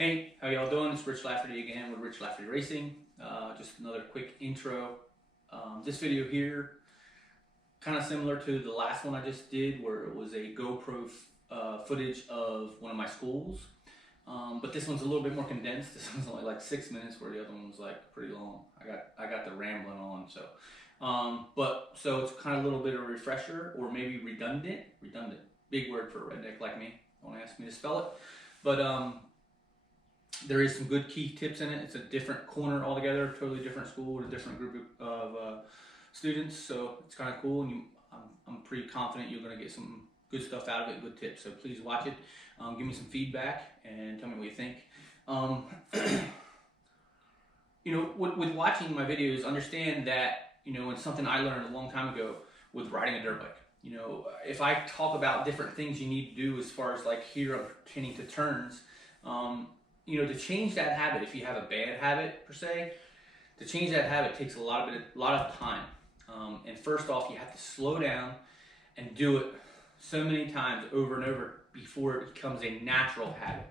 Hey, how y'all doing? It's Rich Lafferty again with Rich Lafferty Racing. Just another quick intro. This video here, kind of similar to the last one I just did, where it was a GoPro footage of one of my schools. But this one's a little bit more condensed. This one's only like 6 minutes, where the other one was like pretty long. I got the rambling on, so. So it's kind of a little bit of a refresher, or maybe redundant. Redundant, big word for a redneck like me. Don't ask me to spell it, but there is some good key tips in it. It's a different corner altogether, totally different school with a different group of students. So it's kind of cool, and I'm pretty confident you're going to get some good stuff out of it, good tips. So please watch it. Give me some feedback and tell me what you think. You know, with watching my videos, understand that, you know, it's something I learned a long time ago with riding a dirt bike. You know, if I talk about different things you need to do as far as like here pertaining to turns, you know, to change that habit, if you have a bad habit per se, to change that habit takes a lot of time. And first off, you have to slow down and do it so many times over and over before it becomes a natural habit.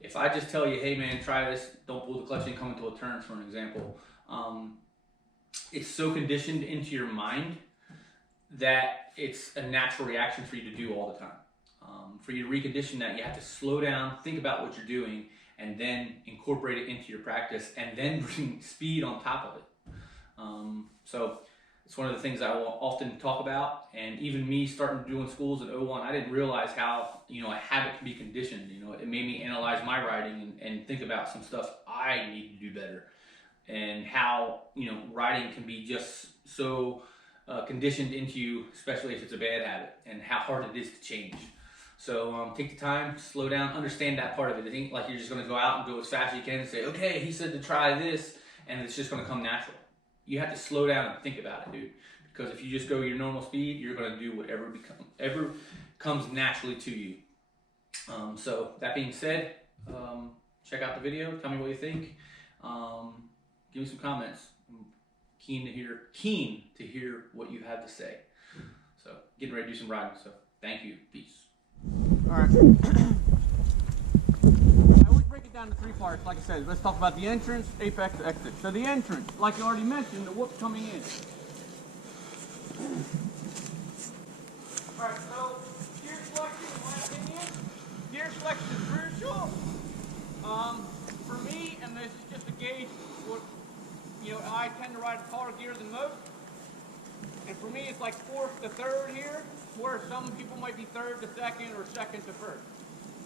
If I just tell you, hey man, try this, don't pull the clutch and come into a turn, for an example, it's so conditioned into your mind that it's a natural reaction for you to do all the time. For you to recondition that, you have to slow down, think about what you're doing, and then incorporate it into your practice, and then bring speed on top of it. So it's one of the things I will often talk about, and even me starting doing schools in 01, I didn't realize how, you know, a habit can be conditioned. You know, it made me analyze my riding and think about some stuff I need to do better, and how, you know, riding can be just so conditioned into you, especially if it's a bad habit, and how hard it is to change. So take the time, slow down, understand that part of it. It ain't like you're just gonna go out and go as fast as you can and say, okay, he said to try this, and it's just gonna come natural. You have to slow down and think about it, dude. Because if you just go your normal speed, you're gonna do whatever comes naturally to you. So that being said, check out the video, tell me what you think. Give me some comments. I'm keen to hear what you have to say. So getting ready to do some riding, so thank you, peace. Alright. I always break it down to 3 parts, like I said. Let's talk about the entrance, apex, exit. So the entrance, like you already mentioned, the whoop coming in. Alright, so gear selection, in my opinion, gear selection is crucial. For me, and this is just a gauge, what, you know, I tend to ride a taller gear than most. And for me, it's like 4th to 3rd here, where some people might be 3rd to 2nd or 2nd to 1st.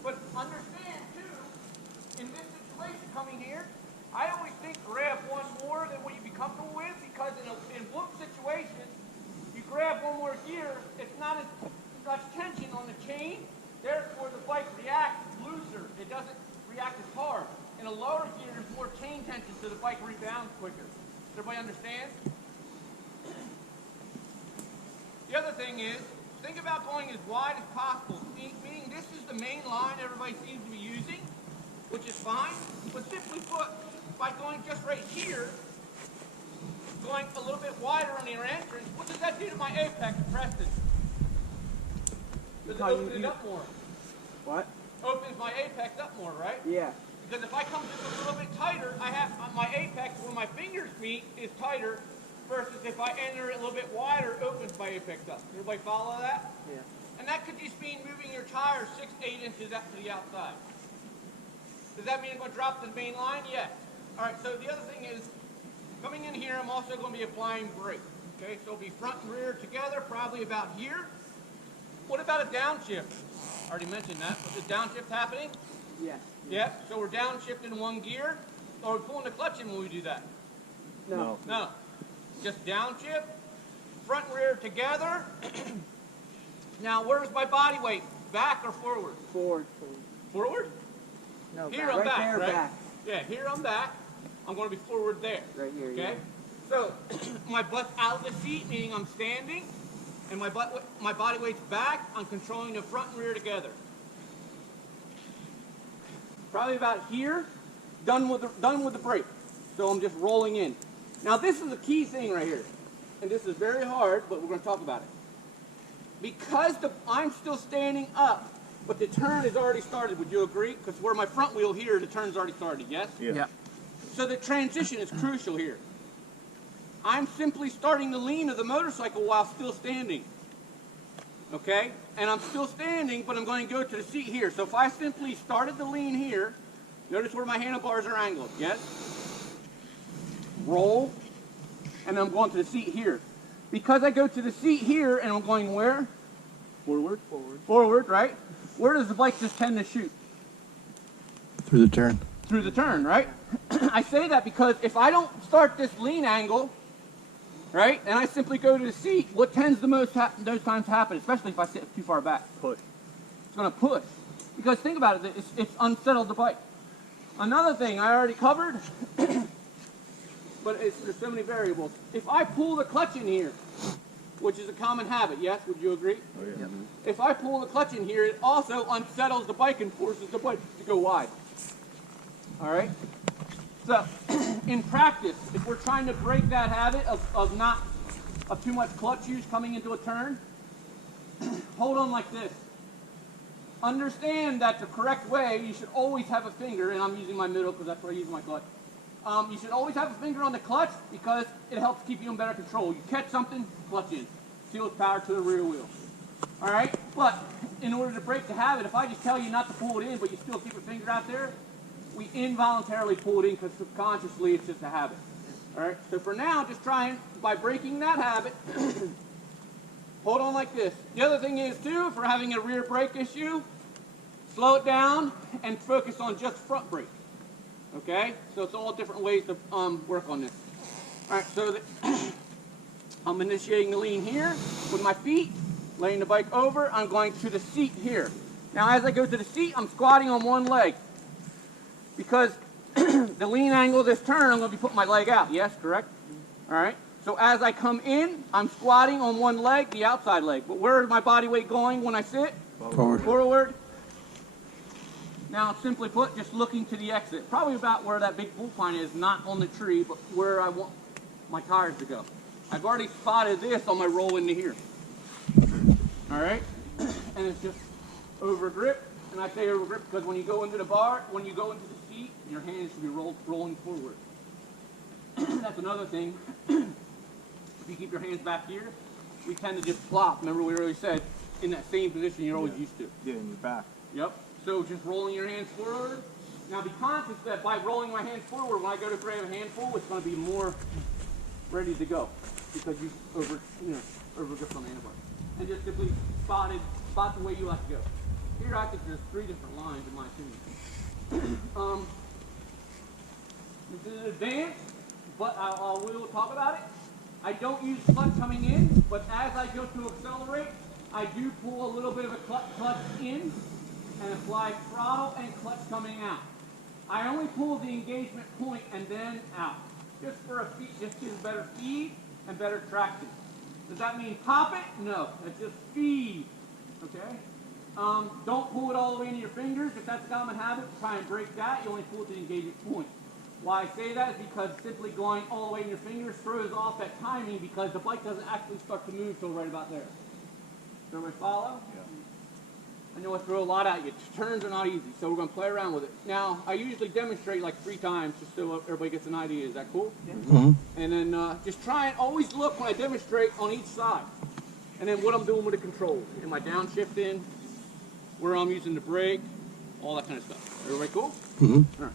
But understand too, in this situation coming here, I always think grab one more than what you'd be comfortable with, because in whoop situations, you grab one more gear, it's not as much tension on the chain, therefore the bike reacts looser. It doesn't react as hard. In a lower gear, there's more chain tension, so the bike rebounds quicker. Does everybody understand? The other thing is, think about going as wide as possible, meaning this is the main line everybody seems to be using, which is fine, but simply put, by going just right here, going a little bit wider on your entrance, what does that do to my apex, Preston? Does it open it up more? What? Opens my apex up more, right? Yeah. Because if I come just a little bit tighter, I have my apex where my fingers meet is tighter, versus if I enter it a little bit wider, it opens my apex up. Everybody follow that? Yeah. And that could just mean moving your tires 6-8 inches out to the outside. Does that mean I'm going to drop the main line? Yes. All right, so the other thing is, coming in here, I'm also going to be applying brake. Okay, so it'll be front and rear together, probably about here. What about a downshift? I already mentioned that, but the downshift happening? Yes. Yep, so we're downshifting one gear. Or we're pulling the clutch in when we do that? No. No. Just downshift, front and rear together. Now, where's my body weight? Back or forward? Forward. Forward? No, Here back. I'm Right back, there, right? back. Yeah, here I'm back. I'm going to be forward there. Right here, okay? yeah. So, my butt's out of the seat, meaning I'm standing, and my body weight's back. I'm controlling the front and rear together. Probably about here, done with the brake. So I'm just rolling in. Now this is a key thing right here, and this is very hard, but we're going to talk about it. Because I'm still standing up, but the turn is already started. Would you agree? Because where my front wheel here, the turn's already started, yes? Yeah. So the transition is crucial here. I'm simply starting the lean of the motorcycle while still standing. Okay? And I'm still standing, but I'm going to go to the seat here. So if I simply started the lean here, notice where my handlebars are angled, yes? Roll, and I'm going to the seat here. Because I go to the seat here, and I'm going where? Forward. Forward. Forward, right? Where does the bike just tend to shoot? Through the turn. Through the turn, right? I say that because if I don't start this lean angle, right, and I simply go to the seat, what tends the most those times to happen, especially if I sit too far back? Push. It's going to push. Because think about it, it's unsettled the bike. Another thing I already covered, but there's so many variables. If I pull the clutch in here, which is a common habit, yes, would you agree? Oh, yeah. Yep. If I pull the clutch in here, it also unsettles the bike and forces the bike to go wide. All right? So, in practice, if we're trying to break that habit of too much clutch use coming into a turn, hold on like this. Understand that the correct way, you should always have a finger, and I'm using my middle because that's where I use my clutch. You should always have a finger on the clutch because it helps keep you in better control. You catch something, clutch in. Seals power to the rear wheel. All right? But in order to break the habit, if I just tell you not to pull it in, but you still keep a finger out there, we involuntarily pull it in because subconsciously it's just a habit. All right? So for now, just try and, by breaking that habit, hold on like this. The other thing is, too, if we're having a rear brake issue, slow it down and focus on just front brake. Okay? So it's all different ways to work on this. All right, so I'm initiating the lean here with my feet, laying the bike over. I'm going to the seat here. Now, as I go to the seat, I'm squatting on one leg. Because the lean angle of this turn, I'm going to be putting my leg out. Yes, correct? All right. So as I come in, I'm squatting on one leg, the outside leg. But where is my body weight going when I sit? Forward. Forward. Now, simply put, just looking to the exit. Probably about where that big bull pine is, not on the tree, but where I want my tires to go. I've already spotted this on my roll into here. All right? And it's just over grip. And I say over grip because when you go into the bar, when you go into the seat, your hands should be rolling forward. That's another thing. If you keep your hands back here, we tend to just flop. Remember we already said, in that same position you're always used to. Yeah, in your back. Yep. So just rolling your hands forward. Now be conscious that by rolling my hands forward, when I go to grab a handful, it's going to be more ready to go because you over grip on the handlebar. And just simply spot the way you like to go. Here I think there's 3 different lines in my opinion. This is advanced, but I will talk about it. I don't use clutch coming in, but as I go to accelerate, I do pull a little bit of a clutch in and apply throttle and clutch coming out. I only pull the engagement point and then out. Just for a feed, just gives better feed and better traction. Does that mean pop it? No, that's just feed. Okay? Don't pull it all the way into your fingers. If that's a common habit, try and break that. You only pull it to the engagement point. Why I say that is because simply going all the way in your fingers throws off that timing because the bike doesn't actually start to move till right about there. Does everybody follow? Yeah. I know I throw a lot at you. Turns are not easy, so we're going to play around with it. Now, I usually demonstrate like 3 times just so everybody gets an idea. Is that cool? Yeah. Mm-hmm. And then just try and always look when I demonstrate on each side. And then what I'm doing with the controls. Am I downshifting? Where I'm using the brake? All that kind of stuff. Everybody cool? Mm-hmm. All right.